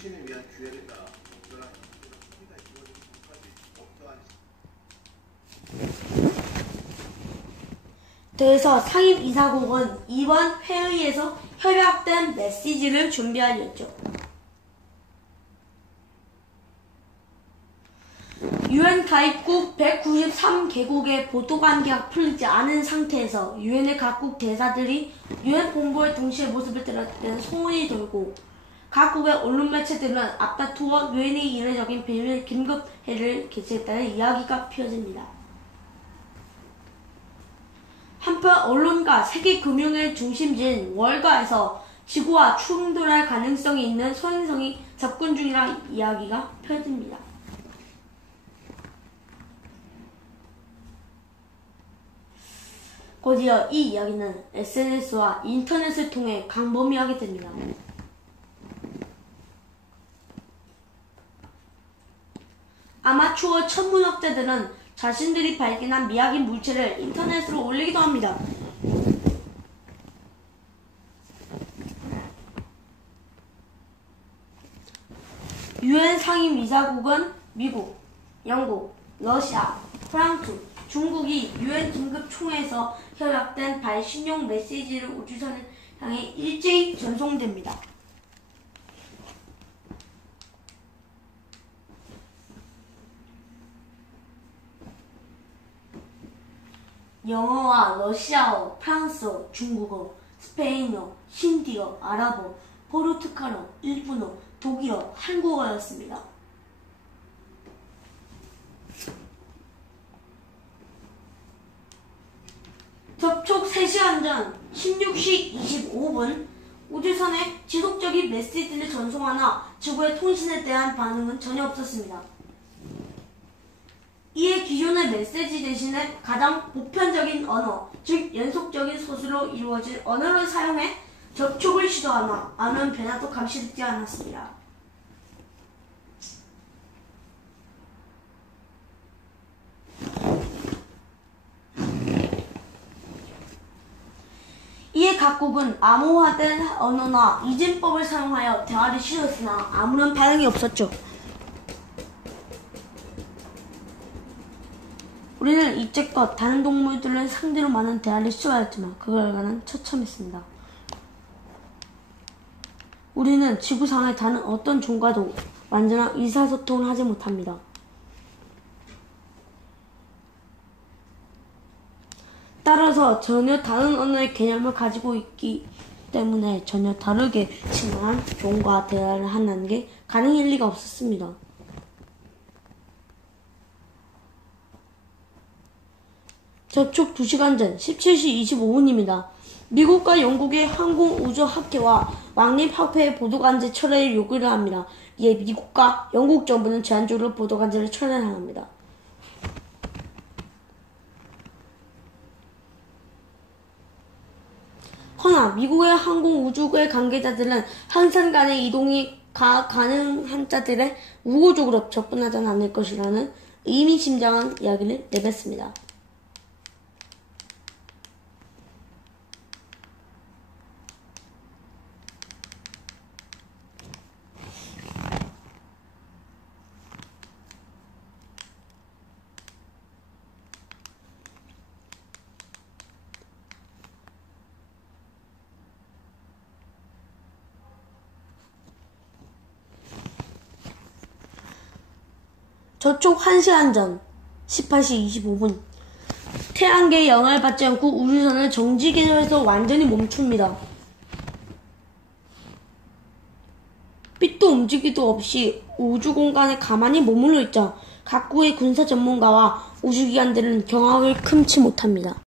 통신을 위한 어떠한 그래서 상임 이사국은 이번 회의에서 협약된 메시지를 준비하였죠. 유엔 가입국 193개국의 보도관계가 풀리지 않은 상태에서 유엔의 각국 대사들이 유엔 본부의 동시에 모습을 드러낸 소문이 돌고 각국의 언론 매체들은 앞다투어 유엔의 이례적인 비밀 긴급회를 개최했다는 이야기가 피어집니다. 한편 언론과 세계 금융의 중심지인 월가에서 지구와 충돌할 가능성이 있는 소행성이 접근 중이라는 이야기가 펴집니다. 곧이어 이 이야기는 SNS와 인터넷을 통해 강범위하게 됩니다. 아마추어 천문학자들은 자신들이 발견한 미확인 물체를 인터넷으로 올리기도 합니다. 유엔 상임 이사국은 미국, 영국, 러시아, 프랑스, 중국이 유엔 긴급 총회에서 협약된 발신용 메시지를 우주선을 향해 일제히 전송됩니다. 영어와 러시아어, 프랑스어, 중국어, 스페인어, 힌디어, 아랍어, 포르투갈어, 일본어, 독일어, 한국어였습니다. 접촉 3시간 전 16시 25분 우주선에 지속적인 메시지를 전송하나 지구의 통신에 대한 반응은 전혀 없었습니다. 이에 기존의 메시지 대신에 가장 보편적인 언어, 즉 연속적인 소수로 이루어진 언어를 사용해 접촉을 시도하나 아무 변화도 감시되지 않았습니다. 이에 각국은 암호화된 언어나 이진법을 사용하여 대화를 시도했으나 아무런 반응이 없었죠. 우리는 이제껏 다른 동물들을 상대로 많은 대화를 시도하였지만 그 결과는 처참했습니다. 우리는 지구상의 다른 어떤 종과도 완전한 의사소통을 하지 못합니다. 따라서 전혀 다른 언어의 개념을 가지고 있기 때문에 전혀 다르게 진화한 종과 대화를 하는 게 가능할 리가 없었습니다. 접촉 2시간 전 17시 25분입니다. 미국과 영국의 항공우주학회와 왕립학회의 보도관제 철회를 요구를 합니다. 이에 미국과 영국 정부는 제한적으로 보도관제를 철회합니다. 허나 미국의 항공우주의 관계자들은 항상 간의 이동이 가, 가능한 자들의 우호적으로 접근하지 않을 것이라는 의미심장한 이야기를 내뱉습니다. 저쪽 1시간 전 18시 25분 태양계의 영향을 받지 않고 우주선은 정지계절에서 완전히 멈춥니다. 빛도 움직이도 없이 우주 공간에 가만히 머물러 있자 각국의 군사 전문가와 우주기관들은 경악을 금치 못합니다.